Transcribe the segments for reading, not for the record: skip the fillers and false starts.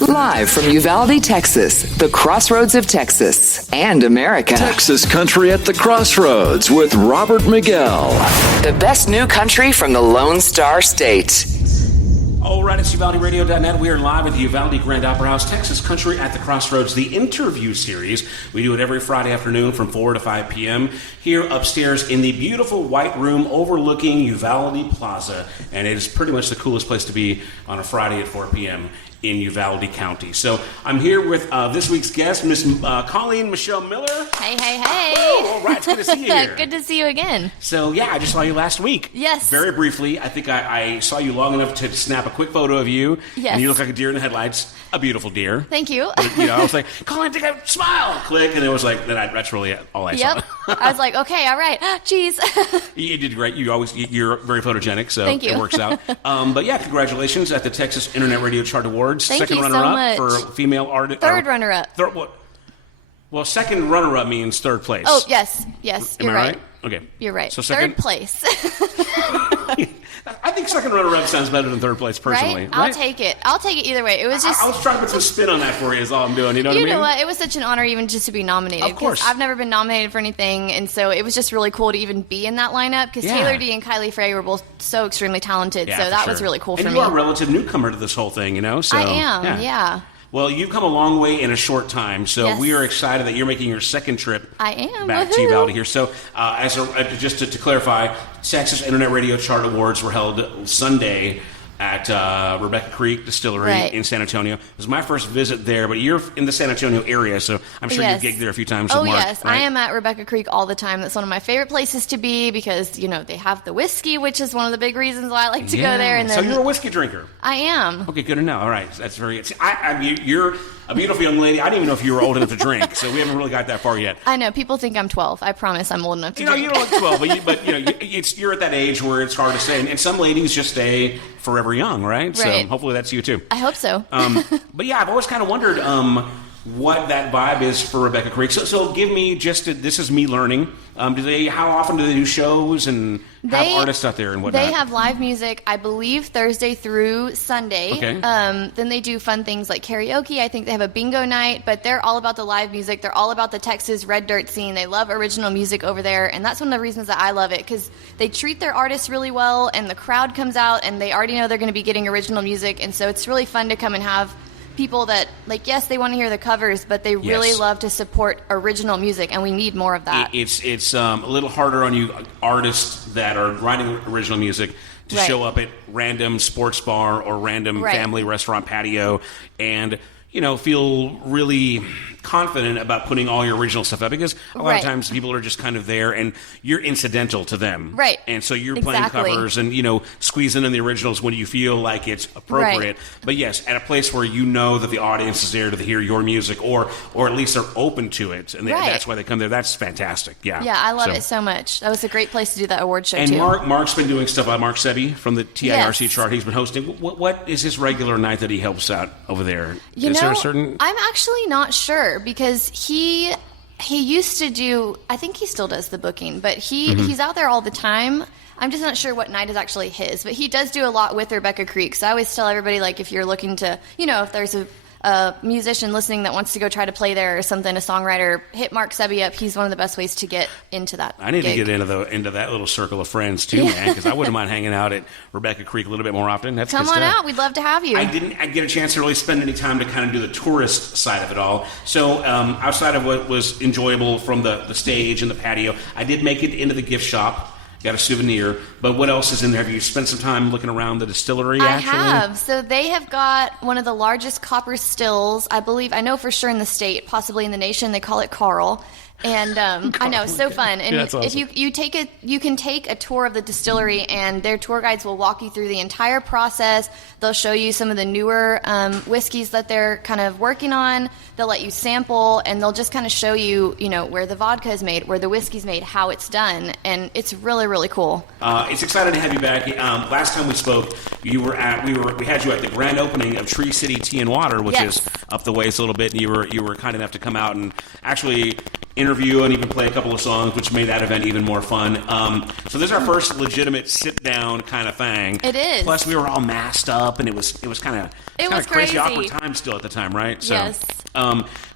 Live from Uvalde, Texas, the Crossroads of Texas and America. Texas Country at the Crossroads with Robert Miguel. The best new country from the Lone Star State. All right, it's UvaldeRadio.net. We are live at the Uvalde Grand Opera House, Texas Country at the Crossroads, the interview series. We do it every Friday afternoon from 4 to 5 p.m. here upstairs in the beautiful white room overlooking Uvalde Plaza. And it is pretty much the coolest place to be on a Friday at 4 p.m. in Uvalde County. So I'm here with this week's guest, Miss Colleen Michelle Miller. Hey, hey, hey. Oh, all right, it's good to see you here. Good to see you again. So, yeah, I just saw you last week. Yes. Very briefly. I think I saw you long enough to snap a quick photo of you. Yes. And you look like a deer in the headlights. A beautiful deer. Thank you. But, I was like, Colleen, take a smile. Click. And it was like, that's really all I saw. I was like, okay, all right. Jeez. You did great. You're very photogenic, so Thank you. It works out. But yeah, congratulations at the Texas Internet Radio Chart Awards. Thank Second you so runner-up much. for female artist. Third runner-up. Well, second runner-up means third place. Oh, yes. You're right. Okay. You're right. So second Third place. I think second runner-up sounds better than third place, personally. Right? I'll take it. Either way. It was just... I was trying to put some spin on that for you is all I'm doing. You know what I mean? You know what? It was such an honor even just to be nominated. Of course. I've never been nominated for anything, and so it was just really cool to even be in that lineup, because Taylor D and Kylie Frey were both so extremely talented, so that was really cool for me. And you are a relative newcomer to this whole thing, so... I am, yeah. Well, you've come a long way in a short time, so we are excited that you're making your second trip back to Uvalde here. So, just to clarify, Texas Internet Radio Chart Awards were held Sunday at Rebecca Creek Distillery in San Antonio. It was my first visit there, but you're in the San Antonio area, so I'm sure you've gigged there a few times with Mark. Yes. Right? I am at Rebecca Creek all the time. That's one of my favorite places to be because, they have the whiskey, which is one of the big reasons why I like to go there. And then, so you're a whiskey drinker? I am. Okay, good to know. All right. That's very good. You're a beautiful young lady. I didn't even know if you were old enough to drink, so we haven't really got that far yet. I know. People think I'm 12. I promise I'm old enough to drink. You don't look 12, but you're at that age where it's hard to say. And some ladies just stay forever young, right? So hopefully that's you too. I hope so. But yeah, I've always kind of wondered what that vibe is for Rebecca Creek. So give me this is me learning. How often do they do shows and have artists out there and whatnot? They have live music, I believe, Thursday through Sunday. Okay. Then they do fun things like karaoke. I think they have a bingo night, but they're all about the live music. They're all about the Texas red dirt scene. They love original music over there, and that's one of the reasons that I love it, because they treat their artists really well, and the crowd comes out, and they already know they're going to be getting original music, and so it's really fun to come and have people that, yes, they want to hear the covers, but they really love to support original music, and we need more of that. It's a little harder on you artists that are writing original music to show up at random sports bar or random family restaurant patio and, feel really confident about putting all your original stuff up, because a lot of times people are just kind of there and you're incidental to them. Right. And so you're playing covers and, squeezing in the originals when you feel like it's appropriate. Right. But yes, at a place where you know that the audience is there to hear your music or at least they're open to it. And that's why they come there. That's fantastic. Yeah. Yeah, I love it so much. That was a great place to do that award show, too. And Mark's been doing stuff by Mark Sebi from the TIRC chart. He's been hosting. What is his regular night that he helps out over there? Is there a certain... I'm actually not sure, because he used to do, I think he still does the booking, but he's out there all the time. I'm just not sure what night is actually his, but he does do a lot with Rebecca Creek. So I always tell everybody, if you're looking to, if there's a musician listening that wants to go try to play there or something, a songwriter, hit Mark Sebi up. He's one of the best ways to get into that. I need gig. to get into that little circle of friends too, man, because I wouldn't mind hanging out at Rebecca Creek a little bit more often. That's Come on out. We'd love to have you. I didn't get a chance to really spend any time to kind of do the tourist side of it all. So outside of what was enjoyable from the stage and the patio, I did make it into the gift shop. Got a souvenir, but what else is in there? Have you spent some time looking around the distillery, actually? I have. So they have got one of the largest copper stills, I know for sure in the state, possibly in the nation. They call it Carl. And I know, so fun. And that's awesome. if you can take a tour of the distillery, and their tour guides will walk you through the entire process. They'll show you some of the newer whiskeys that they're kind of working on. They'll let you sample, and they'll just kind of show you, where the vodka is made, where the whiskey's made, how it's done, and it's really, really cool. It's exciting to have you back. Last time we spoke, we had you at the grand opening of Tree City Tea and Water, which is up the ways a little bit, and you were kind enough to come out and actually interview and even play a couple of songs, which made that event even more fun. So this is our first legitimate sit-down kind of thing. It is. Plus, we were all masked up, and it was kind of was crazy, crazy. awkward time still at the time, right? So, yes.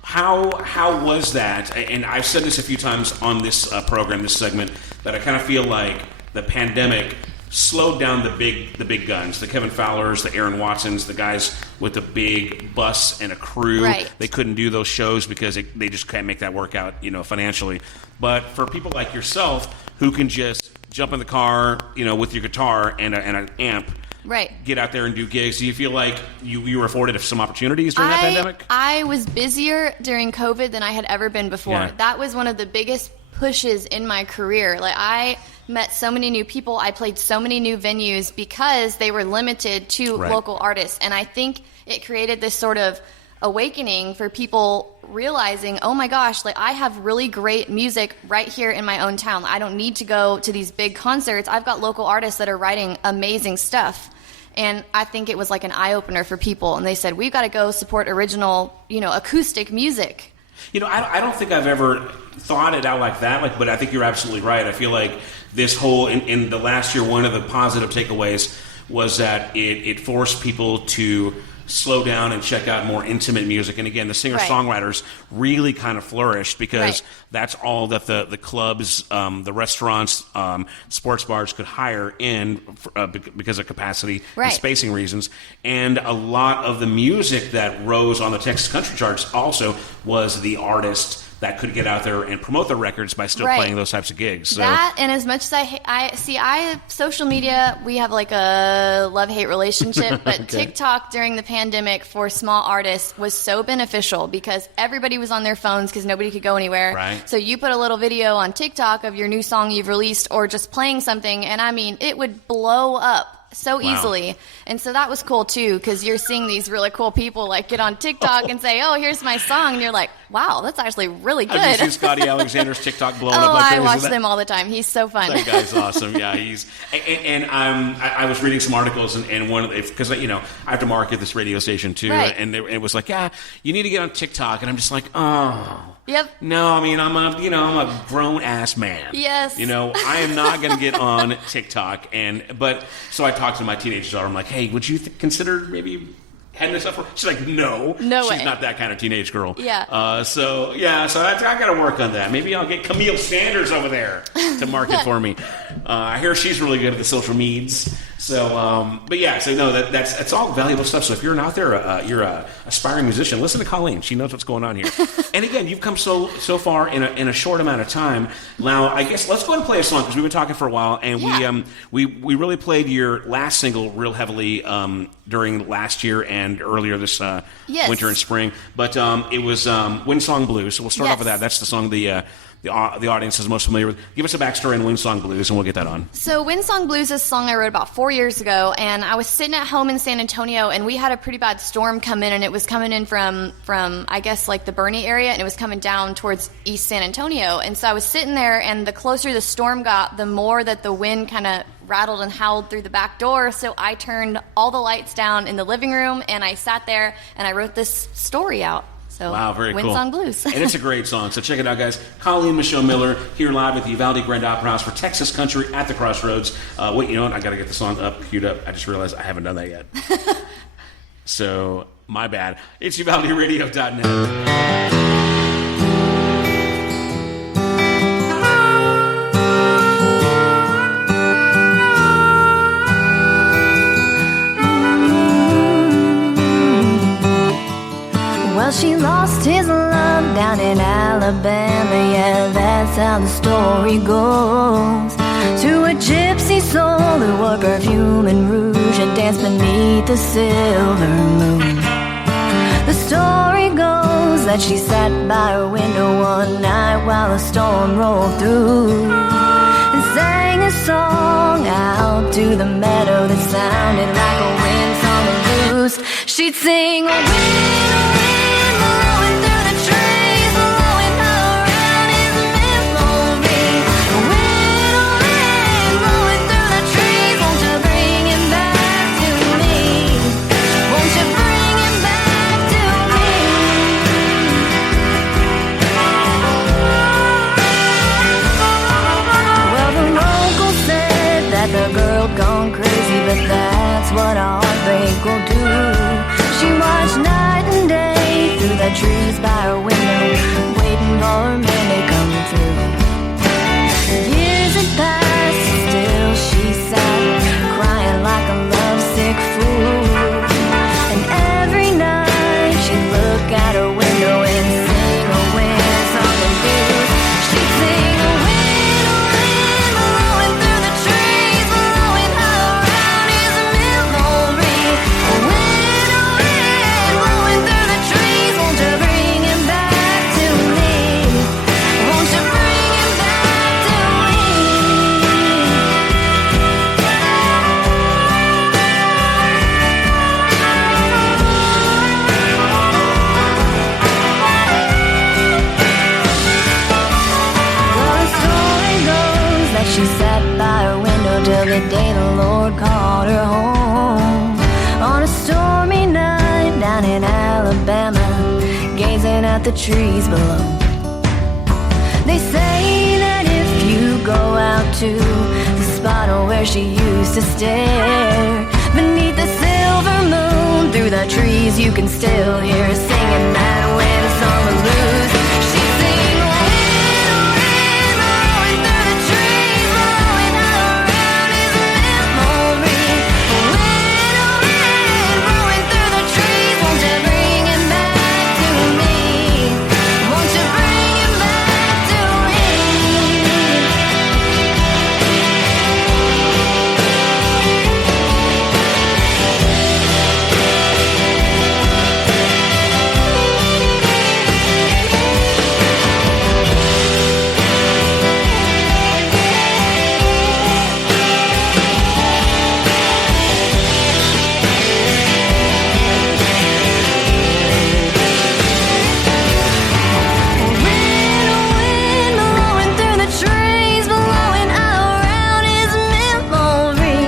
How was that? And I've said this a few times on this program, this segment, that I kind of feel like the pandemic slowed down the big guns, the Kevin Fowlers, the Aaron Watsons, the guys with the big bus and a crew. Right. They couldn't do those shows because they just can't make that work out, financially. But for people like yourself who can just jump in the car, with your guitar and an amp, right, get out there and do gigs, do you feel like you were afforded some opportunities during that pandemic? I was busier during COVID than I had ever been before. Yeah. That was one of the biggest pushes in my career. Like, I met so many new people. I played so many new venues because they were limited to local artists. And I think it created this sort of awakening for people realizing, oh my gosh, like, I have really great music right here in my own town. I don't need to go to these big concerts. I've got local artists that are writing amazing stuff. And I think it was like an eye-opener for people. And they said, we've got to go support original, acoustic music. I don't think I've ever thought it out like that, but I think you're absolutely right. I feel like this whole, in the last year, one of the positive takeaways was that it forced people to slow down and check out more intimate music. And again, the singer-songwriters really kind of flourished because that's all that the clubs, the restaurants, sports bars could hire in because of capacity and spacing reasons. And a lot of the music that rose on the Texas country charts also was the artist that could get out there and promote their records by still playing those types of gigs. So. That, and as much as I social media, we have like a love-hate relationship, but TikTok during the pandemic for small artists was so beneficial because everybody was on their phones because nobody could go anywhere. Right. So you put a little video on TikTok of your new song you've released or just playing something, and I mean, it would blow up so easily. And so that was cool too, because you're seeing these really cool people like get on TikTok and say, oh, here's my song, and you're like, wow, that's actually really good. Did you see Scotty Alexander's TikTok blowing up like crazy? I watch them all the time. He's so fun. That guy's awesome. Yeah, I was reading some articles and one of because I have to market this radio station too, and it was like, you need to get on TikTok, and I'm just like, oh. Yep. No, I mean, I'm a grown ass man. Yes. I am not going to get on TikTok, but so I talked to my teenage daughter. I'm like, hey, would you consider maybe heading this up for? She's like, no way. She's not that kind of teenage girl. Yeah. So I got to work on that. Maybe I'll get Camille Sanders over there to market for me. I hear she's really good at the social medias. So, that's all valuable stuff. So if you're out there, you're a aspiring musician, listen to Colleen. She knows what's going on here. And again, you've come so far in a short amount of time. Now, I guess let's go ahead and play a song because we've been talking for a while, and we really played your last single real heavily during last year and earlier this winter and spring. But it was Windsong Blues. So we'll start off with that. That's the song the audience is most familiar with. Give us a backstory on Windsong Blues, and we'll get that on. So Windsong Blues is a song I wrote about 4 years ago, and I was sitting at home in San Antonio, and we had a pretty bad storm come in, and it was coming in from I guess, like the Bernie area, and it was coming down towards East San Antonio. And so I was sitting there, and the closer the storm got, the more that the wind kind of rattled and howled through the back door. So I turned all the lights down in the living room, and I sat there, and I wrote this story out. So, wow, very cool. Windsong Blues. And it's a great song, so check it out, guys. Colleen Michelle Miller here live at the Uvalde Grand Opera House for Texas Country at the Crossroads. Wait, you know what? I got to get the song queued up. I just realized I haven't done that yet. So, my bad. It's UvaldeRadio.net. Well, she lost his love down in Alabama, yeah, that's how the story goes. To a gypsy soul who wore perfume and rouge and danced beneath the silver moon. The story goes that she sat by her window one night while a storm rolled through and sang a song out to the meadow that sounded like a windsong blues. She'd sing a wind, blowing through the trees, blowing around his memory. Wind, blowing through the trees, won't you bring him back to me? Won't you bring him back to me? trees by her window, waiting for her man to come through. Years had passed, still she sat, crying like a lovesick fool. And every night she'd look out her window and sing a wind song and blues. She'd sing a wind, blowing through the trees, blowing all around his memory. A wind, blowing through the trees. Won't you bring him back to me? Won't you bring him back to me? Well, the story goes that she sat by her window till the day the Lord called her home. On a stormy night down in Alabama, gazing at the trees below. They say that if you go out to the spot where she used to stare, beneath the silver moon, through the trees you can still hear her singing that wind song of blues. She sing wind, blowing through the trees, blowing all around his memory. Wind, blowing through the trees. Won't you bring him back to me? Won't you bring him back to me? Wind, blowing through the trees, blowing all around his memory.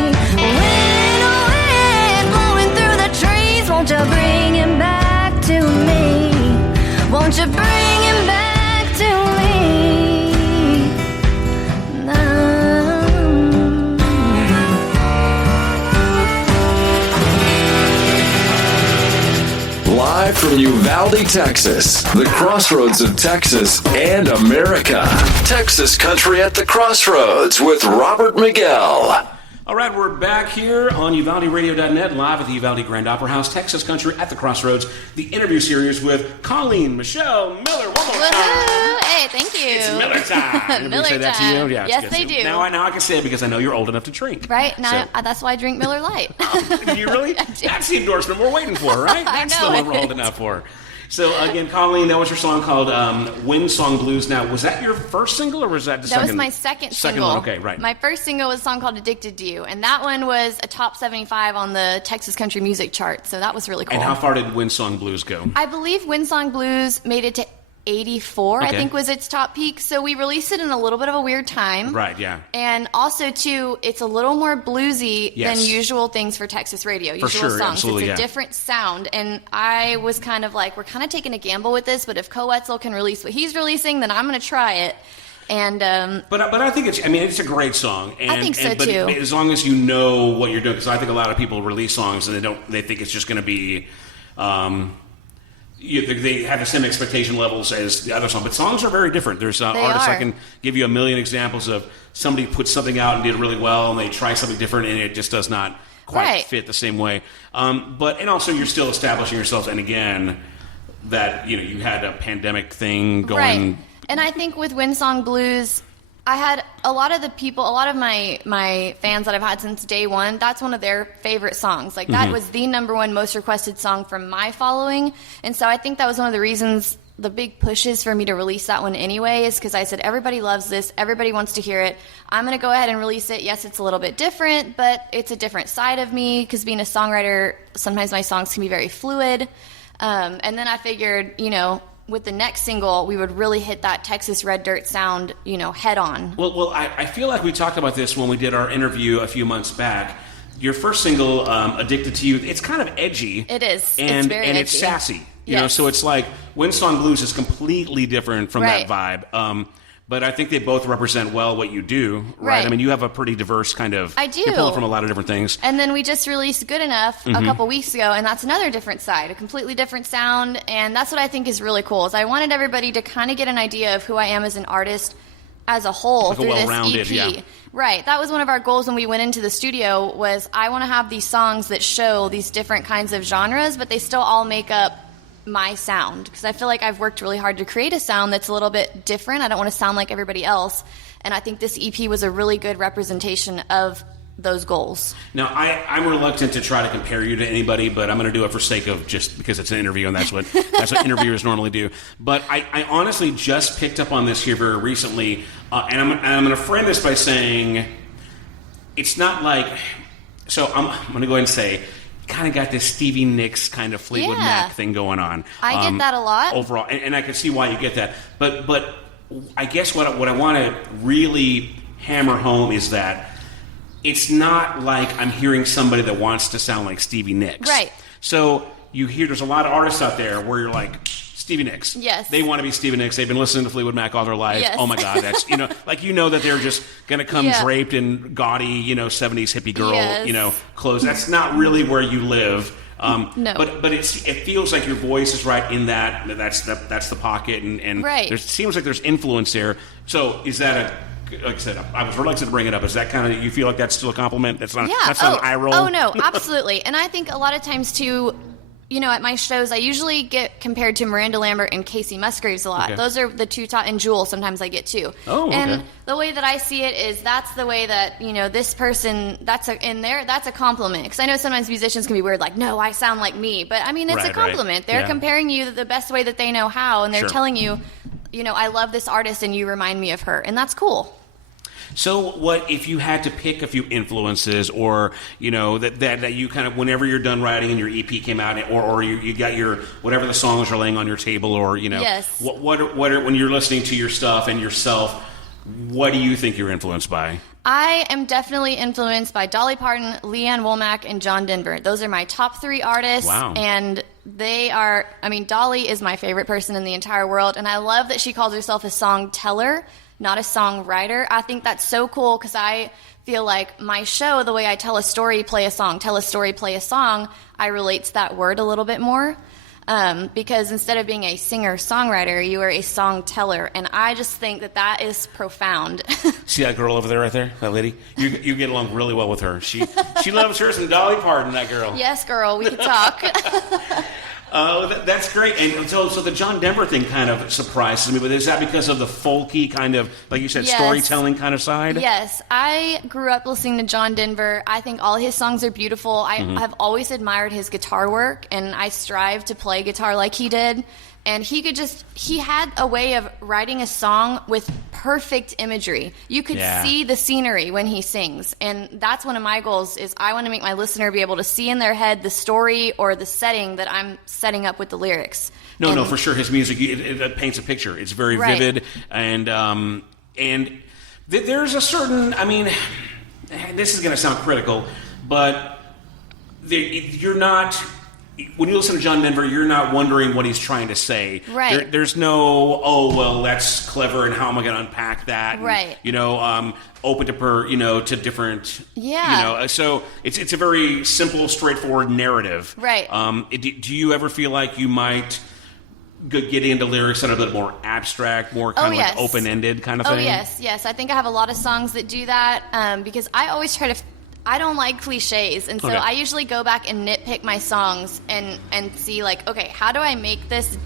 Wind, blowing through the trees. Won't you bring him back to me? Won't you bring him back to me? Live from Uvalde, Texas, the crossroads of Texas and America. Texas Country at the Crossroads with Robert Miguel. All right, we're back here on UvaldeRadio.net, live at the Uvalde Grand Opera House, Texas Country at the Crossroads, the interview series with Colleen Michelle Miller. One more time. Woohoo! Hey, thank you. It's Miller time. Anybody Miller say that to time. you? Yeah, Yes, it's they good. do. Now I can say it because I know you're old enough to drink. Right? Now, So- that's why I drink Miller Lite. Do you really? I do. That's the endorsement we're waiting for, right? I That's know the one we're it. holding out for. So, again, Colleen, that was your song called Wind Song Blues. Now, was that your first single or was that the That second? was my second single. one, okay, right. My first single was a song called Addicted to You, and that one was a top 75 on the Texas Country Music chart, so that was really cool. And how far did Wind Song Blues go? I believe Wind Song Blues made it to 84, I Okay. think was its top peak, so we released it in a little bit of a weird time. Right, yeah. And also, too, it's a little more bluesy Yes. than usual things for Texas radio, For usual sure, songs. absolutely, it's a yeah. different sound, and I was kind of like, we're kind of taking a gamble with this, but if Coetzel can release what he's releasing, then I'm going to try it. And But I think it's a great song. And, I think so, but too. as long as you know what you're doing, because I think a lot of people release songs and they think it's just going to be, they have the same expectation levels as the other song. But songs are very different. There's artists I are. can give you a million examples of somebody put something out and did really well, and they try something different, and it just does not quite Right. fit the same way. And also you're still establishing yourselves, and again, that you had a pandemic thing going. Right. And I think with Wind Song Blues, I had a lot of my fans that I've had since day one, that's one of their favorite songs. Like, that was the number one most requested song from my following. And so I think that was one of the reasons, the big pushes for me to release that one anyway, is because I said, everybody loves this, everybody wants to hear it. I'm going to go ahead and release it. Yes, it's a little bit different, but it's a different side of me, because being a songwriter, sometimes my songs can be very fluid. And then I figured, with the next single, we would really hit that Texas red dirt sound, head on. Well, I feel like we talked about this when we did our interview a few months back. Your first single, "Addicted to You," it's kind of edgy. It is. and It's very it's edgy. sassy. Yes. So it's like Wind Song Blues is completely different from Right. that vibe. But I think they both represent well what you do, right? I mean, you have a pretty diverse kind of... I do. You're pulling from a lot of different things. And then we just released Good Enough a couple weeks ago, and that's another different side, a completely different sound. And that's what I think is really cool, is I wanted everybody to kind of get an idea of who I am as an artist as a whole like through a well-rounded, this EP. yeah. Right. That was one of our goals when we went into the studio, was I want to have these songs that show these different kinds of genres, but they still all make up my sound, because I feel like I've worked really hard to create a sound that's a little bit different. I don't want to sound like everybody else, and I think this EP was a really good representation of those goals. Now, I'm reluctant to try to compare you to anybody, but I'm going to do it for sake of just because it's an interview, and that's what interviewers normally do. But I honestly just picked up on this here very recently, and I'm going to frame this by saying it's not like... So I'm going to go ahead and say... kind of got this Stevie Nicks kind of Fleetwood Mac thing going on. I get that a lot. Overall, and I can see why you get that. But I guess what I want to really hammer home is that it's not like I'm hearing somebody that wants to sound like Stevie Nicks. Right. So you hear there's a lot of artists out there where you're like, Stevie Nicks. Yes. They want to be Stevie Nicks. They've been listening to Fleetwood Mac all their life. Yes. Oh my God, that's, like that they're just going to come draped in gaudy, 70s hippie girl, clothes. That's not really where you live. No. But it feels like your voice is right in that's the pocket, and right. It seems like there's influence there. So is that like I said, I was reluctant to bring it up. Is that kind of, you feel like that's still a compliment? That's not an eye roll? Oh, no, absolutely. And I think a lot of times, too, at my shows, I usually get compared to Miranda Lambert and Casey Musgraves a lot. Okay. Those are the two top, and Jewel sometimes I get too. Oh, okay. And the way that I see it is that's the way that, this person, that's a compliment. Because I know sometimes musicians can be weird, like, no, I sound like me. But, I mean, it's a compliment. They're comparing you the best way that they know how, and they're telling you, I love this artist and you remind me of her. And that's cool. So what if you had to pick a few influences, or that you kind of, whenever you're done writing and your EP came out, or you got your whatever the songs are laying on your table, or yes. what are, when you're listening to your stuff and yourself, what do you think you're influenced by? I am definitely influenced by Dolly Parton, Leanne Womack, and John Denver. Those are my top 3 artists. Wow. And they are, Dolly is my favorite person in the entire world, and I love that she calls herself a song teller, not a songwriter. I think that's so cool, because I feel like my show, the way I tell a story, play a song, tell a story, play a song, I relate to that word a little bit more. Because instead of being a singer-songwriter, you are a song teller, and I just think that is profound. See that girl over there, right there, that lady? You get along really well with her. She loves her some Dolly Parton, that girl. Yes, girl, we can talk. That's great. And so the John Denver thing kind of surprises me, but is that because of the folky kind of, like you said, storytelling kind of side? Yes. I grew up listening to John Denver. I think all his songs are beautiful. I have always admired his guitar work, and I strive to play guitar like he did. And he had a way of writing a song with perfect imagery. You could see the scenery when he sings. And that's one of my goals, is I want to make my listener be able to see in their head the story or the setting that I'm setting up with the lyrics. No, for sure. His music, it paints a picture. It's very vivid. And there's a certain, this is going to sound critical, but you're not... When you listen to John Denver, you're not wondering what he's trying to say. Right. There's no, that's clever, and how am I going to unpack that? And, right. Open to different. Yeah. So it's a very simple, straightforward narrative. Right. Do you ever feel like you might get into lyrics that are a bit more abstract, more kind of like open-ended kind of thing? Oh, yes. I think I have a lot of songs that do that, because I always try to... I don't like cliches, and so I usually go back and nitpick my songs and see, like, okay, how do I make this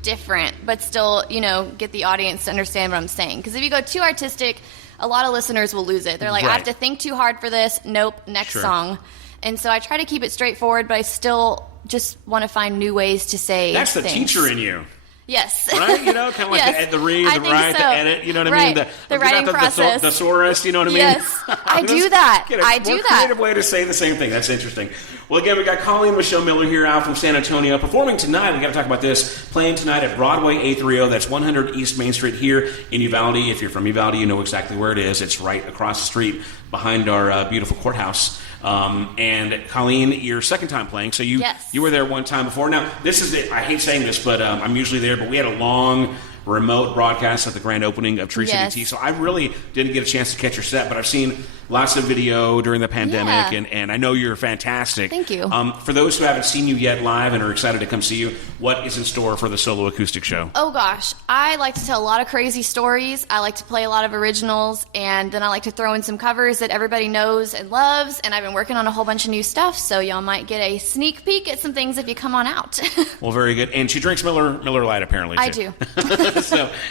different but still, get the audience to understand what I'm saying? Because if you go too artistic, a lot of listeners will lose it. They're like, I have to think too hard for this. Nope, next song. And so I try to keep it straightforward, but I still just want to find new ways to say That's the things. teacher in you. Yes. Right? Kind of like the read, the write, the edit, you know what I mean? The writing process. The thesaurus, you know what I mean? Yes. I do that. Creative way to say the same thing. That's interesting. Well, again, we got Colleen Michelle Miller here out from San Antonio performing tonight. We got to talk about this. Playing tonight at Broadway 830. That's 100 East Main Street here in Uvalde. If you're from Uvalde, you know exactly where it is. It's right across the street behind our beautiful courthouse. And Colleen, your second time playing, so you were there one time before. Now, this is I hate saying this, but I'm usually there. But we had a long remote broadcast at the grand opening of Tree Yes. City Tea. So I really didn't get a chance to catch your set, but I've seen lots of video during the pandemic, Yeah. and I know you're fantastic. Thank you. For those who haven't seen you yet live and are excited to come see you, what is in store for the solo acoustic show? Oh gosh, I like to tell a lot of crazy stories. I like to play a lot of originals, and then I like to throw in some covers that everybody knows and loves, and I've been working on a whole bunch of new stuff, so y'all might get a sneak peek at some things if you come on out. Well, very good. And she drinks Miller Lite, apparently, too. I do.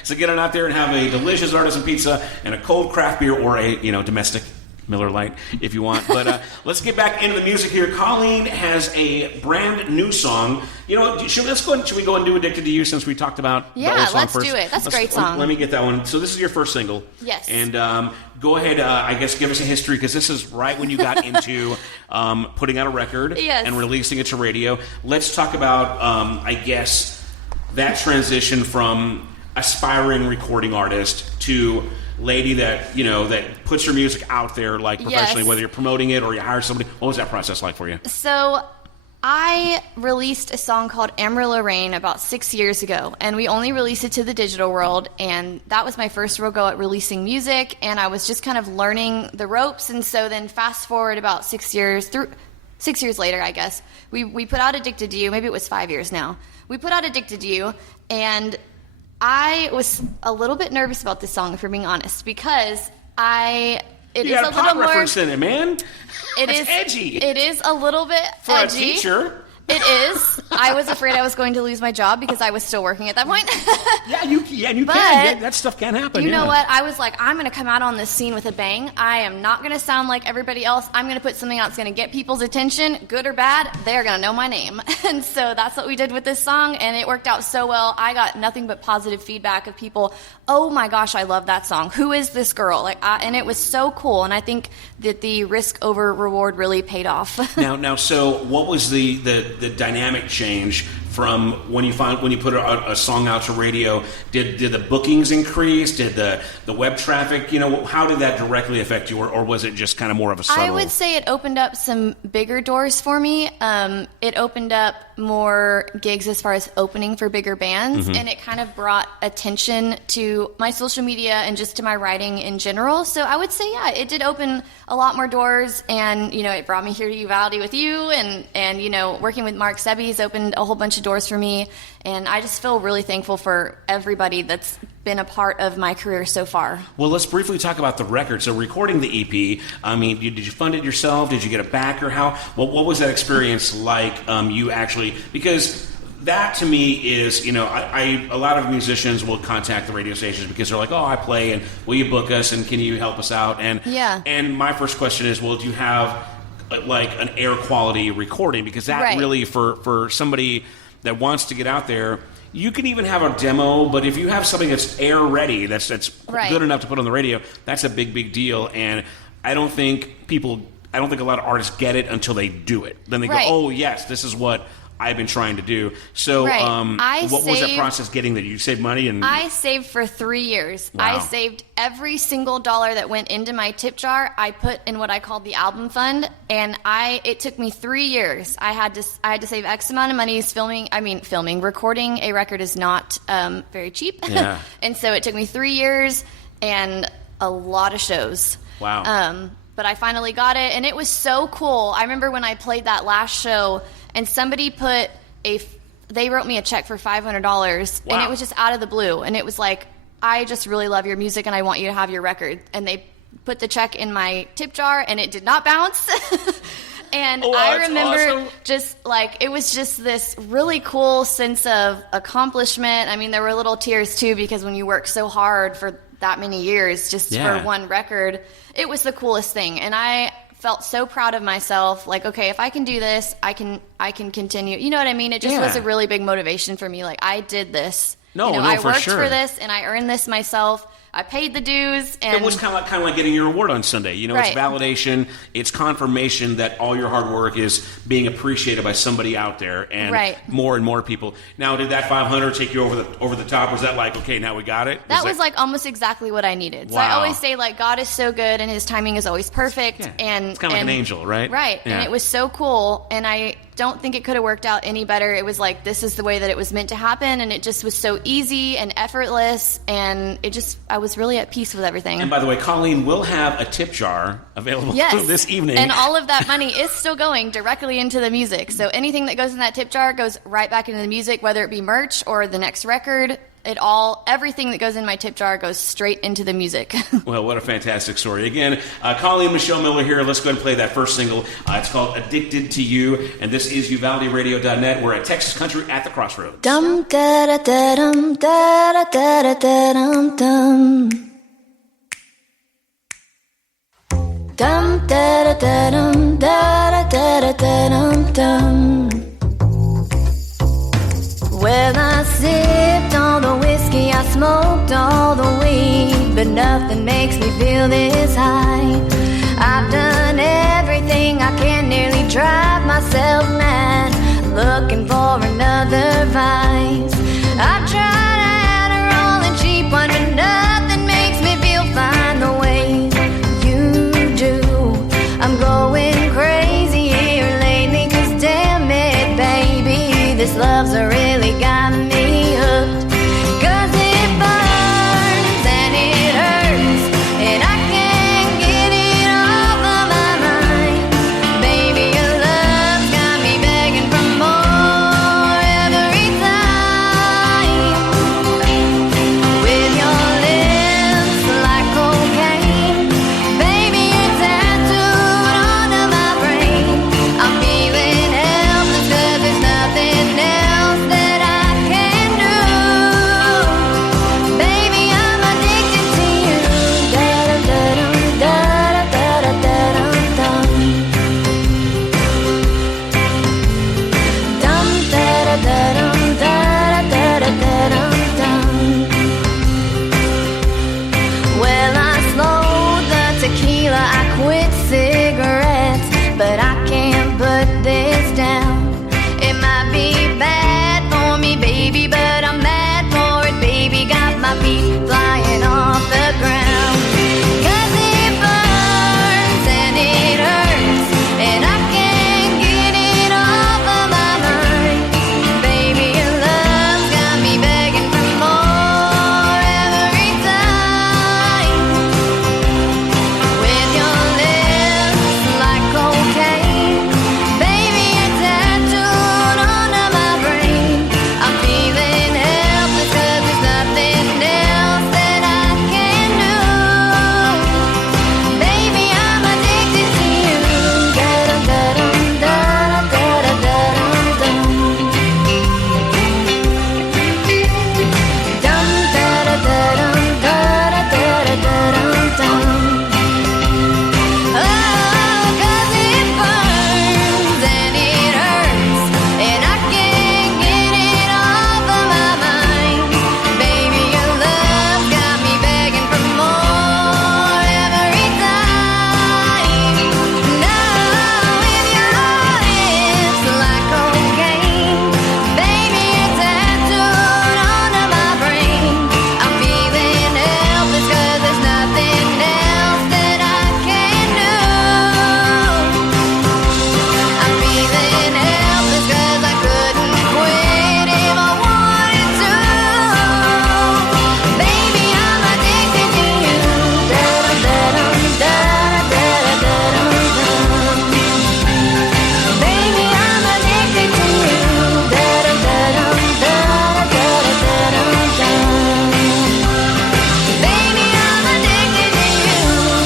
So get on out there and have a delicious artisan pizza and a cold craft beer or a domestic Miller Lite if you want. But let's get back into the music here. Colleen has a brand new song. Should we go and do "Addicted to You" since we talked about the old song let's first? do it. That's a great song. Let me get that one. So this is your first single. Yes. And go ahead. I guess give us a history because this is right when you got into putting out a record Yes. and releasing it to radio. Let's talk about I guess that transition from aspiring recording artist to lady that that puts your music out there like professionally, Yes. whether you're promoting it or you hire somebody. What was that process like for you? So I released a song called Amarillo Rain about 6 years ago, and we only released it to the digital world, and that was my first real go at releasing music, and I was just kind of learning the ropes. And so then fast forward about 6 years later, I guess, we put out Addicted to You. Maybe it was 5 years now. We put out Addicted to You, and I was a little bit nervous about this song, if we're being honest, because it You is got a a little pop more reference in it, man. It is That's edgy. It is a little bit For edgy. a teacher. It is. I was afraid I was going to lose my job because I was still working at that point. Yeah, you But can. That stuff can happen. You know what? I was like, I'm going to come out on this scene with a bang. I am not going to sound like everybody else. I'm going to put something out that's going to get people's attention, good or bad. They're going to know my name. And so that's what we did with this song, and it worked out so well. I got nothing but positive feedback of people, oh my gosh, I love that song. Who is this girl? And it was so cool, and I think that the risk over reward really paid off. Now, so what was the dynamic change from when you put a song out to radio? Did the bookings increase? Did the web traffic? How did that directly affect you, or was it just kind of more of a subtle? I would say it opened up some bigger doors for me. It opened up more gigs as far as opening for bigger bands, and it kind of brought attention to my social media and just to my writing in general. So I would say, yeah, it did open a lot more doors, and it brought me here to Uvalde with you, and working with Mark Seby's opened a whole bunch of doors for me, and I just feel really thankful for everybody that's been a part of my career so far. Well, let's briefly talk about the record. So recording the EP, I mean, did you fund it yourself? Did you get a backer? What was that experience like? Because that to me is, a lot of musicians will contact the radio stations because they're like, oh, I play, and will you book us, and can you help us out? And Yeah. And my first question is, well, do you have like an air quality recording? Because that Right. really, for somebody that wants to get out there, you can even have a demo, but if you have something that's air ready, that's Right. good enough to put on the radio, that's a big deal. And I don't think a lot of artists get it until they do it. Then they Right. go, oh yes, this is what I've been trying to do. So Right. what was that process getting that? You saved money? And I saved for 3 years. Wow. I saved every single dollar that went into my tip jar. I put in what I called the album fund, and it took me 3 years. I had to save X amount of money. Recording a record is not very cheap. Yeah. And so it took me 3 years and a lot of shows. Wow. But I finally got it, and it was so cool. I remember when I played that last show, and somebody they wrote me a check for $500, Wow. and it was just out of the blue, and it was like, I just really love your music, and I want you to have your record. And they put the check in my tip jar, and it did not bounce. And Oh, I that's remember awesome. just it was just this really cool sense of accomplishment. I mean, there were little tears too, because when you work so hard for that many years just Yeah. for one record, it was the coolest thing. And I felt so proud of myself. Like, okay, if I can do this, I can continue. You know what I mean? It just Yeah. was a really big motivation for me. Like, I did this. No, I for worked sure. for this, and I earned this myself. I paid the dues, and it was kind of like getting your award on Sunday. It's Right. validation, it's confirmation that all your hard work is being appreciated by somebody out there, and Right. more and more people. Now, did that 500 take you over the top? Was that like, okay, now we got it? that was like almost exactly what I needed. So I Wow. always say, like, God is so good, and His timing is always perfect. Yeah. And It's kind of like an angel, right? Right. Yeah. And it was so cool. And I don't think it could have worked out any better. It was like, this is the way that it was meant to happen, and it just was so easy and effortless, and I was really at peace with everything. And by the way, Colleen will have a tip jar available this evening. And all of that money is still going directly into the music. So anything that goes in that tip jar goes right back into the music, whether it be merch or the next record. Everything that goes in my tip jar goes straight into the music. Well, what a fantastic story. Again, Colleen Michelle Miller here. Let's go ahead and play that first single. It's called Addicted to You, and this is UvaldeRadio.net. We're at Texas Country at the Crossroads. Dum da da da dum da da da da da dum dum. Dum da da da dum da da da da da dum dum. Well, I sipped all the whiskey, I smoked all the weed, but nothing makes me feel this high. I've done everything I can, nearly drive myself mad, looking for another vice. I've tried Adderall and cheap one, but nothing makes me feel fine the way you do. I'm going crazy here lately, 'cause damn it, baby, this love's really got me hooked. 'Cause it burns and it hurts, and I can't get it off of my mind. Baby, your love's got me begging for more every time. With your lips like cocaine, baby, you're tattooed onto my brain. I'm feeling helpless 'cause there's nothing else that I can do. Baby, I'm addicted to you. Da-da-da-dum, da-da-da-da-da-dum-dum. Dum, da-da-da-dum, da-da-da-da-da-dum-dum. Well, I slowed the tequila, I quit cigarettes, but I can't put this down. It might be bad for me, baby, but I'm mad for it, baby. Got my feet flying off the ground. 'Cause it burns and it hurts, and I can't get it off of my mind. Baby, your love's got me begging for more every time. With your lips like cocaine, baby, you're tattooed onto my brain. I'm feeling helpless 'cause there's nothing else that I can do. Baby, I'm addicted to you. Da-da-da-dum, da-da-da-da-da-dum-dum. Dum, da-da-da-dum, da-da-da-da-da-dum-dum. Oh, 'cause it burns and it hurts, and I can't get it off of my mind. Baby, your love got me begging for more every time. Now with your lips like cocaine, baby, you're tattooed onto my brain. I'm feeling helpless 'cause there's nothing else that I can do. I'm feeling helpless 'cause I couldn't quit if I wanted to. Baby, I'm addicted to you. Da-da-da-dum, da-da-da-da-da-dum-dum. Baby, I'm addicted to you. Da-da-da-dum, da-da-da-da-da-dum-dum. Baby, I'm addicted to you.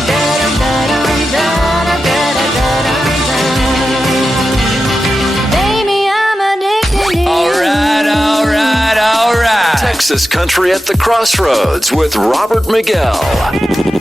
Da-da-da-dum, da-da-da-da-da-dum-dum. Baby, I'm addicted to you. All right. Texas Country at the Crossroads with Robert Miguel.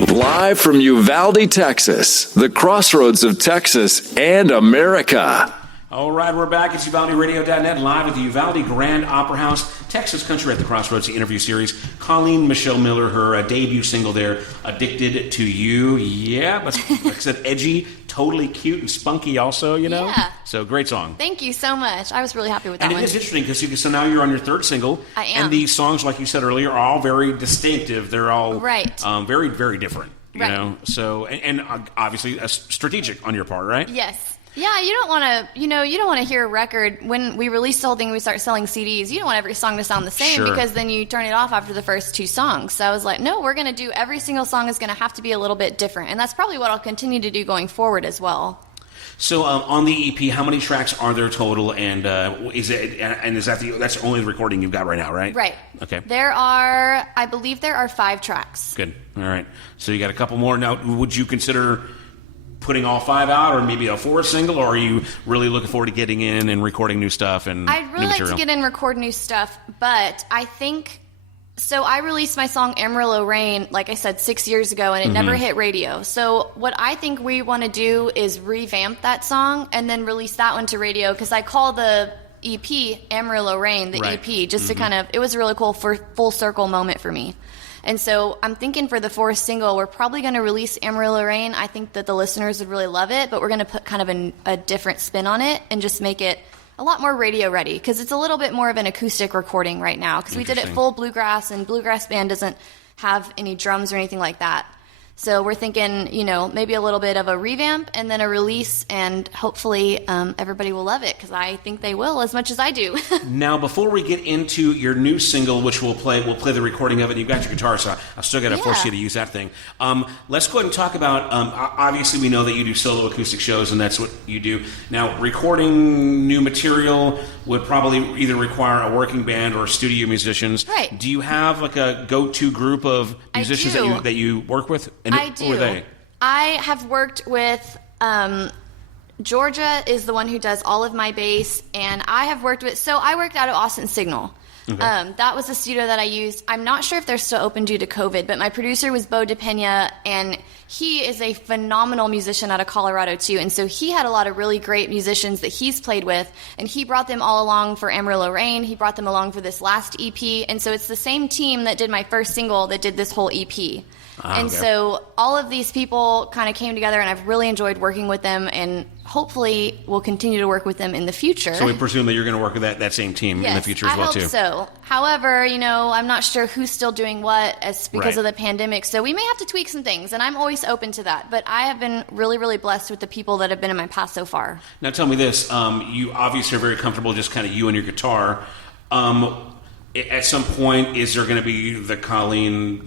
Live from Uvalde, Texas, the crossroads of Texas and America. All right, we're back. It's UvaldeRadio.net, live at the Uvalde Grand Opera House, Texas Country at the Crossroads, the interview series. Colleen Michelle Miller, her debut single there, Addicted to You. Yeah, but like I said, edgy, totally cute and spunky also, you know? Yeah. So great song. Thank you so much. I was really happy with that And one. it is interesting because so now you're on your third single. I am. And these songs, like you said earlier, are all very distinctive. They're all Right. Very, very different. You Right. know? So, and obviously strategic on your part, right? Yes. Yeah, you don't want to, you don't want to hear a record when we release the whole thing. We start selling CDs. You don't want every song to sound the same Sure. because then you turn it off after the first 2 songs. So I was like, no, we're going to do every single song is going to have to be a little bit different, and that's probably what I'll continue to do going forward as well. So on the EP, how many tracks are there total? And is that that's only the recording you've got right now, right? Right. Okay. I believe there are 5 tracks. Good. All right. So you got a couple more. Now, would you consider putting all 5 out, or maybe a 4th single, or are you really looking forward to getting in and recording new stuff and I'd really new like material? to get in and record new stuff, but I think... So I released my song Amarillo Rain, like I said, 6 years ago, and it never hit radio. So what I think we want to do is revamp that song and then release that one to radio, because I call the EP Amarillo Rain, the Right. EP, just to kind of... It was a really cool full circle moment for me. And so I'm thinking for the 4th single, we're probably going to release Amarillo Rain. I think that the listeners would really love it, but we're going to put kind of a different spin on it and just make it a lot more radio ready, because it's a little bit more of an acoustic recording right now, because we did it Interesting. full bluegrass, and bluegrass band doesn't have any drums or anything like that. So we're thinking, maybe a little bit of a revamp and then a release, and hopefully everybody will love it, because I think they will as much as I do. Now, before we get into your new single, which we'll play the recording of it. You've got your guitar, so I still got to force you to use that thing. Let's go ahead and talk about. Obviously, we know that you do solo acoustic shows, and that's what you do. Now, recording new material would probably either require a working band or studio musicians. Right. Do you have like a go-to group of musicians do. that you work with? And I who are do. they? I have worked with Georgia is the one who does all of my bass, and I have worked with... So I worked out at Austin Signal. Okay. That was the studio that I used. I'm not sure if they're still open due to COVID, but my producer was Bo DePena, and he is a phenomenal musician out of Colorado too. And so he had a lot of really great musicians that he's played with, and he brought them all along for Amarillo Rain. He brought them along for this last EP, and so it's the same team that did my first single that did this whole EP. So all of these people kind of came together, and I've really enjoyed working with them, and hopefully we'll continue to work with them in the future. So we presume that you're going to work with that same team in the future as well, I too. hope so. However, I'm not sure who's still doing what because of the pandemic, so we may have to tweak some things, and I'm always open to that. But I have been really, really blessed with the people that have been in my past so far. Now tell me this, you obviously are very comfortable just kind of you and your guitar. At some point, is there going to be the Colleen,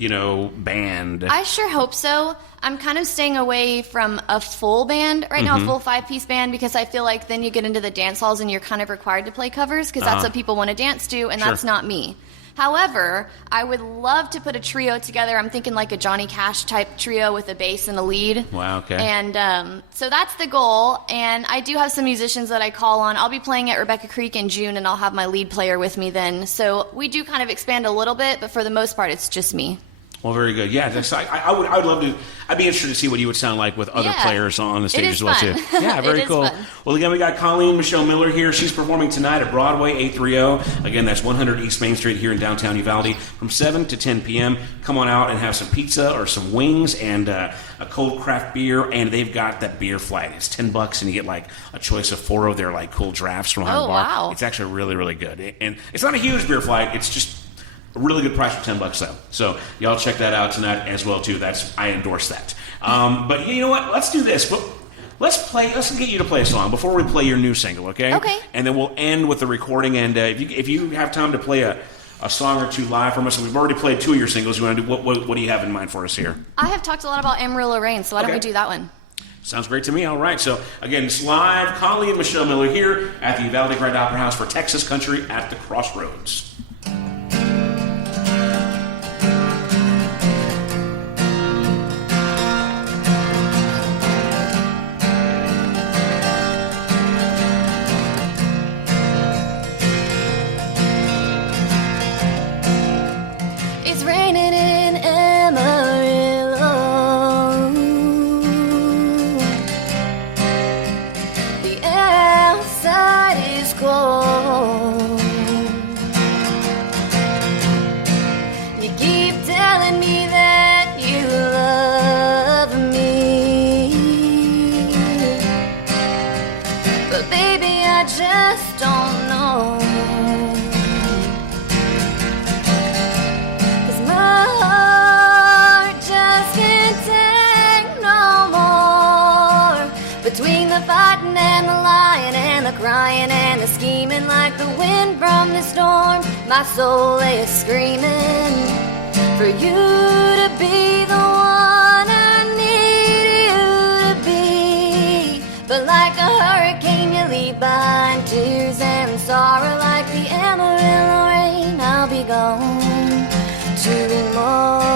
band? I sure hope so. I'm kind of staying away from a full band right now, a full 5-piece band, because I feel like then you get into the dance halls and you're kind of required to play covers, because that's what people want to dance to, and that's not me. However, I would love to put a trio together. I'm thinking like a Johnny Cash type trio with a bass and a lead. Wow, okay. And so that's the goal. And I do have some musicians that I call on. I'll be playing at Rebecca Creek in June, and I'll have my lead player with me then. So we do kind of expand a little bit, but for the most part, it's just me. Well, very good. Yeah, I would love to. I'd be interested to see what you would sound like with other players on the stage as well, fun. too. Yeah, very cool. Fun. Well, again, we got Colleen Michelle Miller here. She's performing tonight at Broadway 830. Again, that's 100 East Main Street here in downtown Uvalde from 7 to 10 p.m. Come on out and have some pizza or some wings and a cold craft beer. And they've got that beer flight. It's $10, and you get like a choice of 4 of their like cool drafts from behind the bar. Wow. It's actually really, really good. And it's not a huge beer flight. It's just a really good price for $10 though. So y'all check that out tonight as well too. I endorse that. But you know what? Let's do this. Let's get you to play a song before we play your new single, okay? Okay. And then we'll end with the recording. And if you have time to play a song or two live from us, and we've already played 2 of your singles, you want to do what do you have in mind for us here? I have talked a lot about Amarillo Rain, so why don't we do that one? Sounds great to me. All right. So again, it's live. Colleen and Michelle Miller here at the Uvalde Grand Opera House for Texas Country at the Crossroads. It's raining in Amarillo. The air outside is cold. You keep telling me that you love me, but baby, I just don't know. My crying and the scheming like the wind from the storm. My soul is screaming for you to be the one I need you to be. But like a hurricane you leave behind tears and sorrow. Like the Amarillo rain, I'll be gone tomorrow.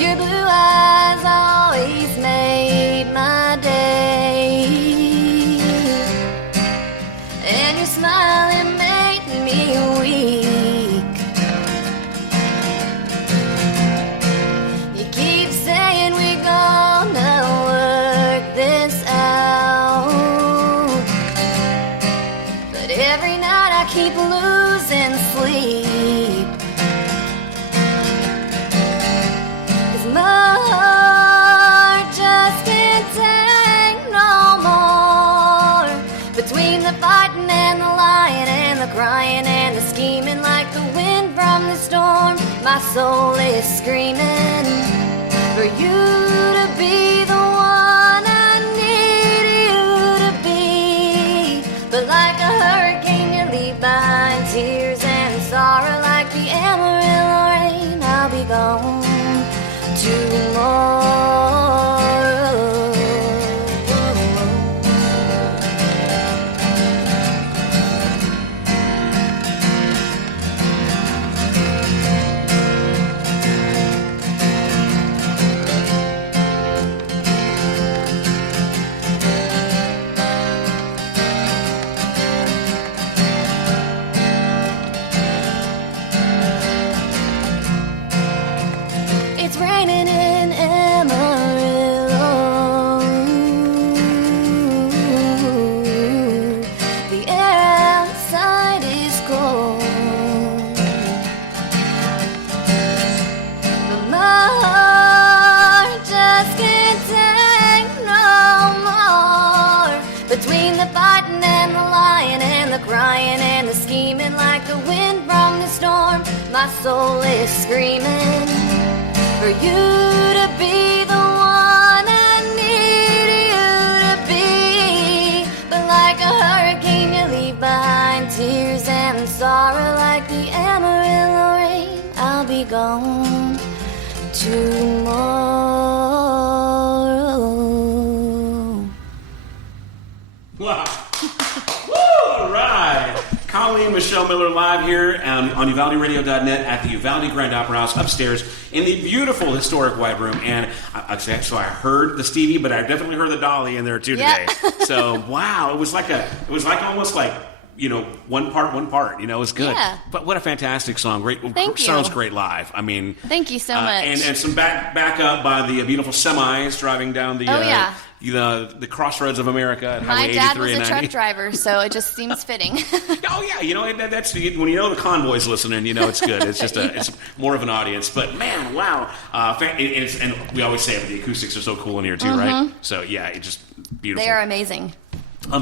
Your blue eyes always made my day, and your smiling made me weak. You keep saying we're gonna work this out, but every night I keep losing sleep. 'Cause my heart just can't take no more. Between the fighting and the lying and the crying and the scheming like the wind from the storm, my soul is screaming for you to be the one I need you to be. But like a hurricane you leave behind tears and sorrow. Like the Amarillo rain, I'll be gone tomorrow. It's raining in Amarillo. The air outside is cold, but my heart just can't take no more. Between the fighting and the lying and the crying and the scheming like the wind from the storm, my soul is screaming for you to be the one I need you to be. But like a hurricane you leave behind tears and sorrow. Like the Amarillo rain, I'll be gone tomorrow. Wow. Woo! All right. Colleen Michelle Miller live here on UvaldeRadio.net at the Uvalde Grand Opera House upstairs in the beautiful historic White Room. And so I heard the Stevie, but I definitely heard the Dolly in there too today. Yep. So wow, it was like almost like, you know, one part. You know, it was good. Yeah. But what a fantastic song! Great, Thank you. Sounds great live. I mean, Thank you so much. And some back up by the beautiful semis driving down the the Crossroads of America at My Highway 83 dad was and a 90. truck driver, so it just seems fitting. Oh yeah, you know that's when you know the convoy's listening, you know it's good. It's just it's more of an audience. But man, wow! And we always say it, but the acoustics are so cool in here too, right? So yeah, it's just beautiful. They are amazing.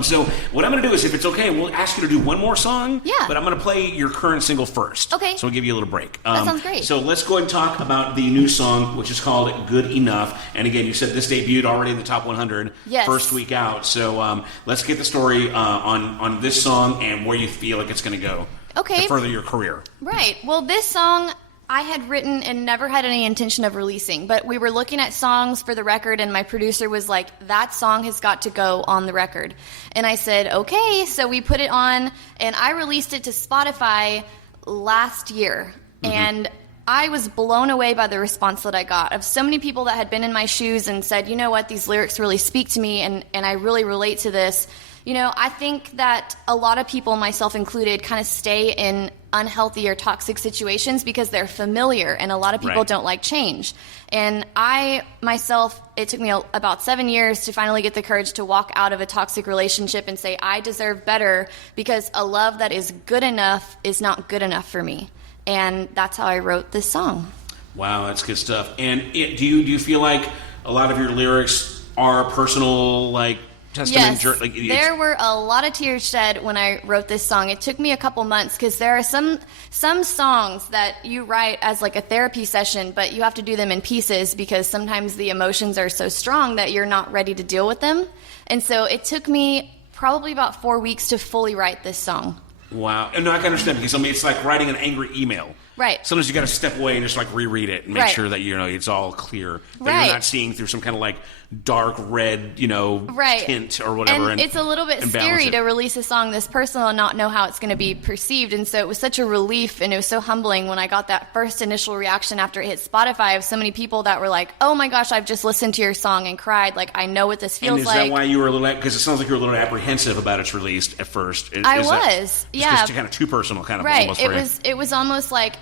So what I'm going to do is, if it's okay, we'll ask you to do one more song. Yeah. But I'm going to play your current single first. Okay. So we'll give you a little break. That sounds great. So let's go ahead and talk about the new song, which is called Good Enough. And again, you said this debuted already in the top 100. Yes. First week out. So let's get the story on this song and where you feel like it's going to go. Okay. To further your career. Right. Well, this song I had written and never had any intention of releasing, but we were looking at songs for the record, and my producer was like, that song has got to go on the record. And I said, okay. So we put it on, and I released it to Spotify last year. And I was blown away by the response that I got of so many people that had been in my shoes and said, you know what, these lyrics really speak to me, and I really relate to this. You know, I think that a lot of people, myself included, kind of stay in unhealthy or toxic situations because they're familiar, and a lot of people don't like change. And I, myself, it took me about 7 years to finally get the courage to walk out of a toxic relationship and say, I deserve better, because a love that is good enough is not good enough for me. And that's how I wrote this song. Wow, that's good stuff. And do you feel like a lot of your lyrics are personal, like, testament? Yes, there were a lot of tears shed when I wrote this song. It took me a couple months because there are some songs that you write as like a therapy session, but you have to do them in pieces because sometimes the emotions are so strong that you're not ready to deal with them. And so it took me probably about 4 weeks to fully write this song. Wow. And no, I can understand because, I mean, it's like writing an angry email. Right. Sometimes you got to step away and just like reread it and make sure that it's all clear. That you're not seeing through some kind of like dark red, tint or whatever. And it's a little bit scary to release a song this personal and not know how it's going to be perceived. And so it was such a relief and it was so humbling when I got that first initial reaction after it hit Spotify of so many people that were like, "Oh my gosh, I've just listened to your song and cried. Like, I know what this feels like." And is that why you were a little, because it sounds like you were a little apprehensive about its release at first. I was. It's kind of too personal, kind of almost for you. It was almost like,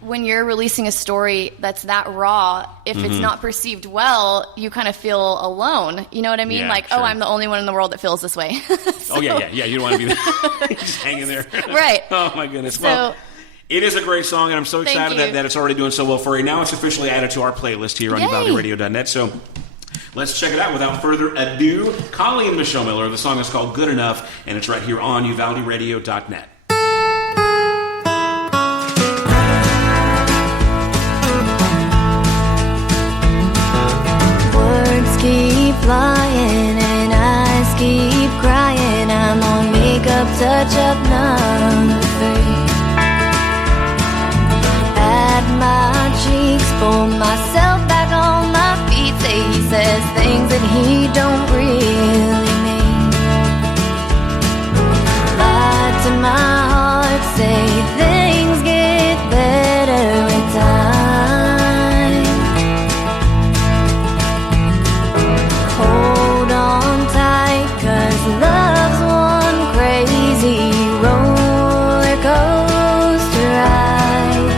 when you're releasing a story that's that raw, if it's not perceived well, you kind of feel alone. You know what I mean? Yeah, oh, I'm the only one in the world that feels this way. So, yeah. You don't want to be there. Just hanging there. Right. Oh, my goodness. Well, it is a great song, and I'm so excited that it's already doing so well for you. Now it's officially added to our playlist here on UvaldeRadio.net. So let's check it out. Without further ado, Colleen Michelle Miller. The song is called Good Enough, and it's right here on UvaldeRadio.net. Keep flying and eyes keep crying. I'm on makeup, touch up number 3. At my cheeks, pull myself back on my feet. Say he says things that he don't really mean. Lie to my heart, say things get better with time. Hold on tight, 'cause love's one crazy roller coaster ride.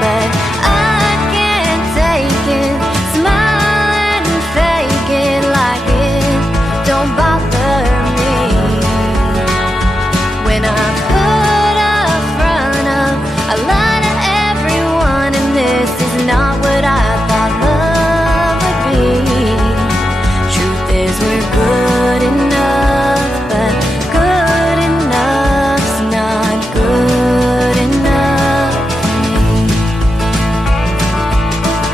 But I can't take it, smile and fake it like it don't bother me. When I put up front of a lie to everyone, and this is not what I thought love would be. We're good enough, but good enough's not good enough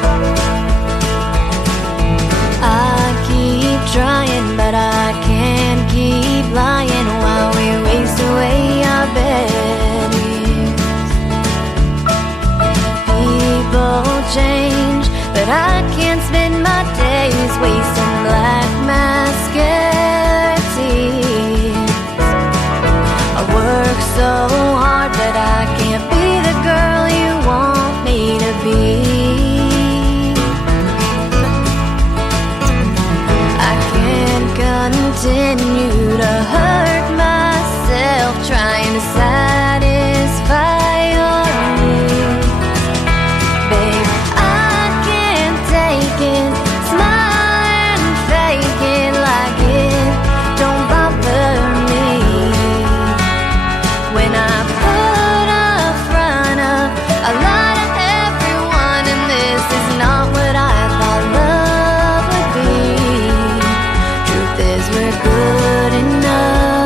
for me. I keep trying, but I can't keep lying while we waste away our better years. People change, but I can't spend my days wasting black mascara tears. I work so hard, but I can't be the girl you want me to be. I can't continue to hurt myself trying to satisfy your needs. Babe, I can't take it, smile and fake it like it don't bother me. When I put up front of a lot of everyone, and this is not what I thought love would be. Truth is we're good enough.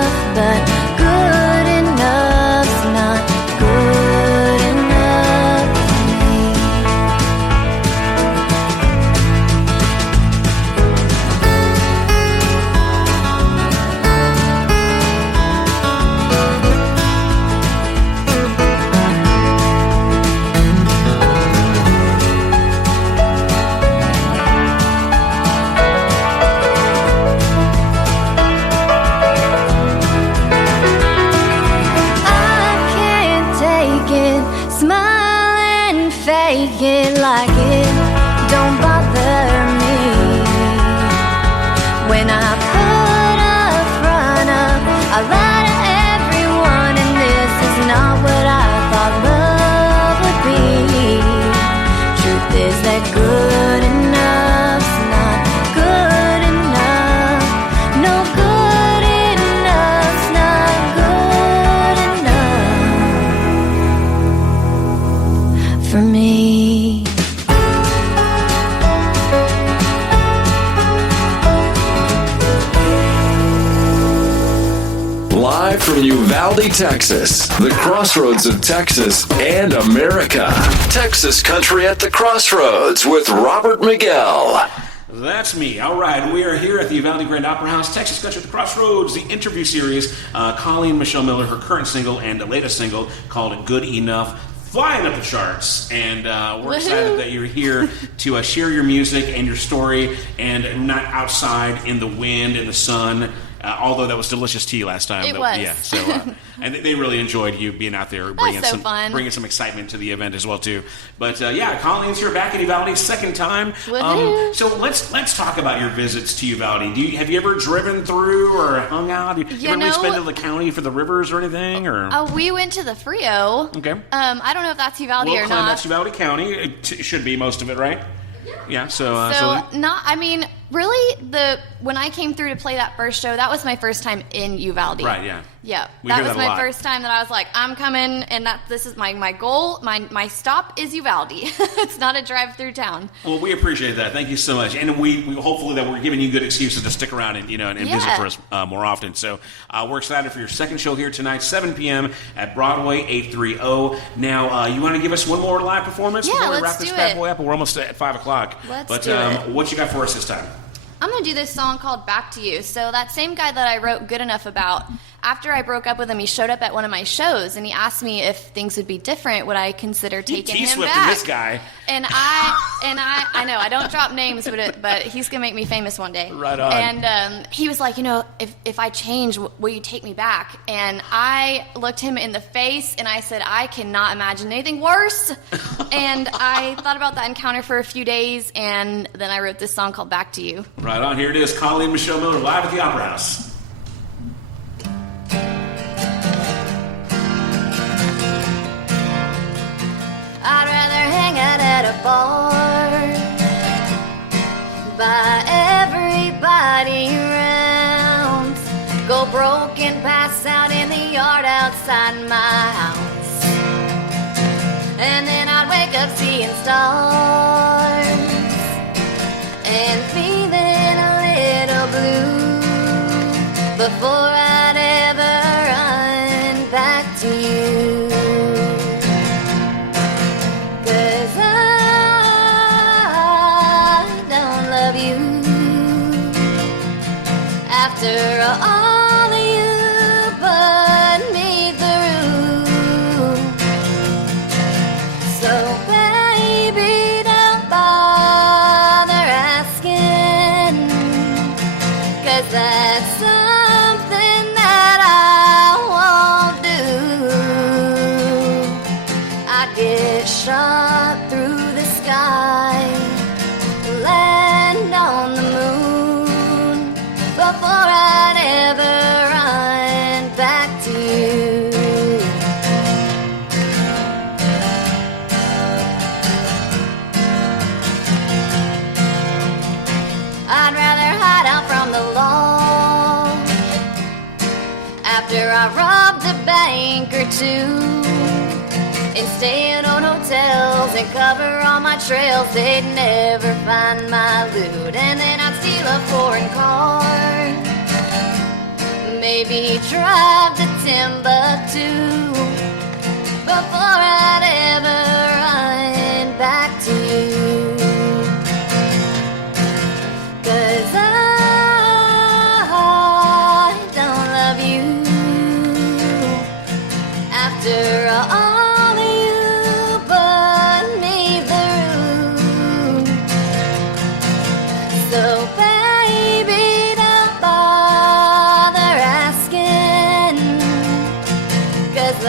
Live from Uvalde, Texas, the crossroads of Texas and America. Texas Country at the Crossroads with Robert Miguel. That's me. All right, we are here at the Uvalde Grand Opera House, Texas Country at the Crossroads, the interview series. Colleen Michelle Miller, her current single and the latest single called Good Enough, flying up the charts. And we're excited that you're here to share your music and your story, and not outside in the wind and the sun. Although that was delicious tea last time. It was. Yeah, so, and they really enjoyed you being out there, bringing some excitement to the event as well, too. But, yeah, Colleen's here back in Uvalde, second time. So let's talk about your visits to Uvalde. Have you ever driven through or hung out? You ever really spend in the county for the rivers or anything? Or? We went to the Frio. Okay. I don't know if that's Uvalde or not. That's Uvalde County. It should be most of it, right? Yeah, when I came through to play that first show, that was my first time in Uvalde. Right, yeah. Yeah, that was my first time that I was like, I'm coming, and this is my goal. My stop is Uvalde. It's not a drive through town. Well, we appreciate that. Thank you so much, and we hopefully that we're giving you good excuses to stick around and visit for us more often. So we're excited for your second show here tonight, 7 p.m. at Broadway 830. Now, you want to give us one more live performance before we wrap this bad boy up? We're almost at 5 o'clock. Let's do it. What you got for us this time? I'm going to do this song called Back to You. So that same guy that I wrote Good Enough about, after I broke up with him, he showed up at one of my shows, and he asked me if things would be different, would I consider taking him back? This guy. And I know, I don't drop names, but he's going to make me famous one day. Right on. And he was like, if I change, will you take me back? And I looked him in the face, and I said, I cannot imagine anything worse. And I thought about that encounter for a few days, and then I wrote this song called Back to You. Right on. Here it is, Colleen Michelle Miller, live at the Opera House. I'd rather hang out at a bar by everybody around, go broke and pass out in the yard outside my house, and then I'd wake up seeing stars and feeling a little blue before I'd ever run back to you. After all you put me through, so baby, don't bother asking, 'cause that's something that I won't do. I'd get shot through the sky, land on the moon, before I'd ever run back to you. I'd rather hide out from the law after I robbed a bank or two, and stay at old hotels and cover all my trails. They'd never find my loot, and then I'd steal a foreign car, maybe drive to Timbuktu, before I'd ever run back to you. 'Cause I don't love you after all you put me through. So baby, don't bother asking, 'cause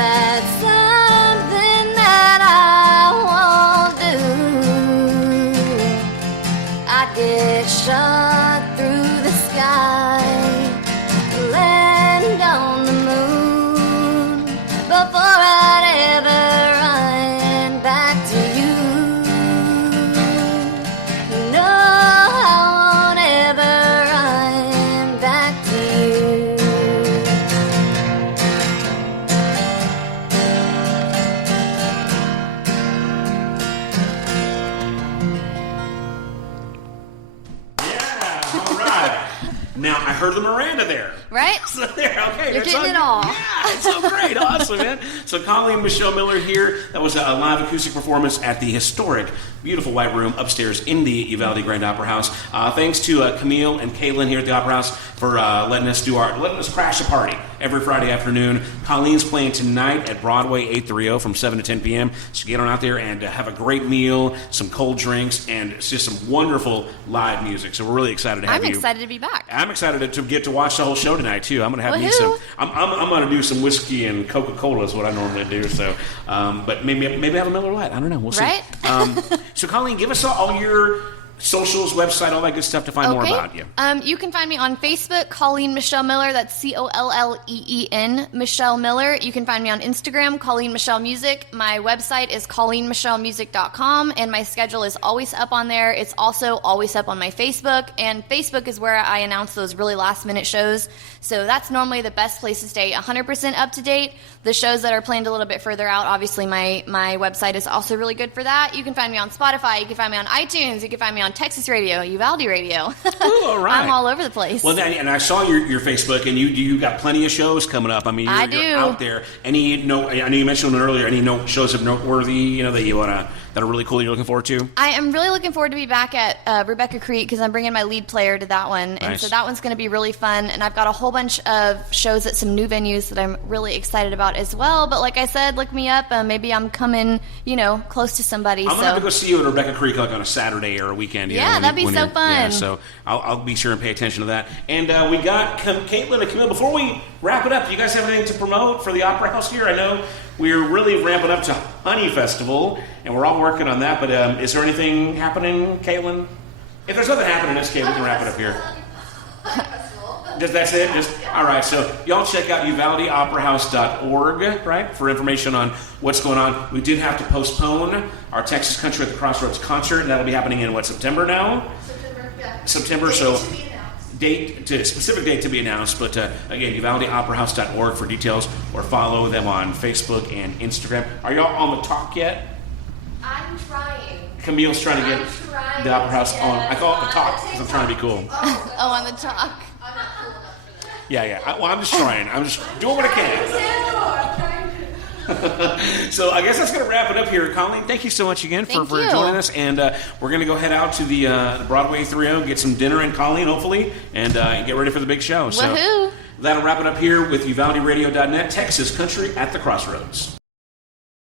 Now, I heard the Miranda there. Right? So there, okay. You're getting it all. Yeah, it's so great. Awesome, man. So Colleen Michelle Miller here. That was a live acoustic performance at the historic, beautiful white room upstairs in the Uvalde Grand Opera House. Thanks to Camille and Caitlin here at the Opera House for letting us crash the party every Friday afternoon. Colleen's playing tonight at Broadway 830 from 7 to 10 p.m. So get on out there and have a great meal, some cold drinks, and it's just some wonderful live music. So we're really excited to have you. I'm excited to be back. I'm excited to get to watch the whole show tonight too. I'm going to have me some. I'm going to do some whiskey and Coca-Cola is what I normally do. So, but maybe have a Miller Lite. I don't know. We'll see. Right? So, Colleen, give us all your socials, website, all that good stuff to find more about you. You can find me on Facebook, Colleen Michelle Miller. That's Colleen Michelle Miller. You can find me on Instagram, Colleen Michelle Music. My website is ColleenMichelleMusic.com, and my schedule is always up on there. It's also always up on my Facebook, and Facebook is where I announce those really last-minute shows. So that's normally the best place to stay 100% up to date. The shows that are planned a little bit further out, obviously my website is also really good for that. You can find me on Spotify. You can find me on iTunes. You can find me on Texas Radio, Uvalde Radio. Ooh, all right. I'm all over the place. Well, and I saw your Facebook, and you got plenty of shows coming up. I mean, you're out there. I know you mentioned it earlier. Any shows of noteworthy, that are really cool you're looking forward to? I am really looking forward to be back at Rebecca Creek because I'm bringing my lead player to that one. And so that one's going to be really fun. And I've got a whole bunch of shows at some new venues that I'm really excited about as well. But like I said, look me up. Maybe I'm coming, close to somebody. I'm going to have to go see you at Rebecca Creek like on a Saturday or a weekend. Yeah, that'd be so fun. Yeah, so I'll be sure and pay attention to that. And we got Caitlin and Camille. Before we wrap it up, do you guys have anything to promote for the Opera House here? I know we're really ramping up to Honey Festival, and we're all working on that. But is there anything happening, Caitlin? If there's nothing happening, it's okay. We can wrap it up here. That's it? All right, so y'all check out UvaldeOperaHouse.org, right, for information on what's going on. We did have to postpone our Texas Country at the Crossroads concert, and that'll be happening in, September now? September, yeah. September, specific date to be announced, but again, UvaldeOperaHouse.org for details, or follow them on Facebook and Instagram. Are y'all on the talk yet? I'm trying. Camille's trying to get the Opera House on. I call it the talk because I'm trying to be cool. Oh, on the talk. I'm not cool enough for that. Yeah. I'm just trying. I'm just doing what I can. So I guess that's going to wrap it up here. Colleen, thank you so much again for joining us. And we're going to go head out to the Broadway 3-0, get some dinner and Colleen, hopefully, and get ready for the big show. Woohoo! So that'll wrap it up here with UvaldeRadio.net, Texas Country at the Crossroads.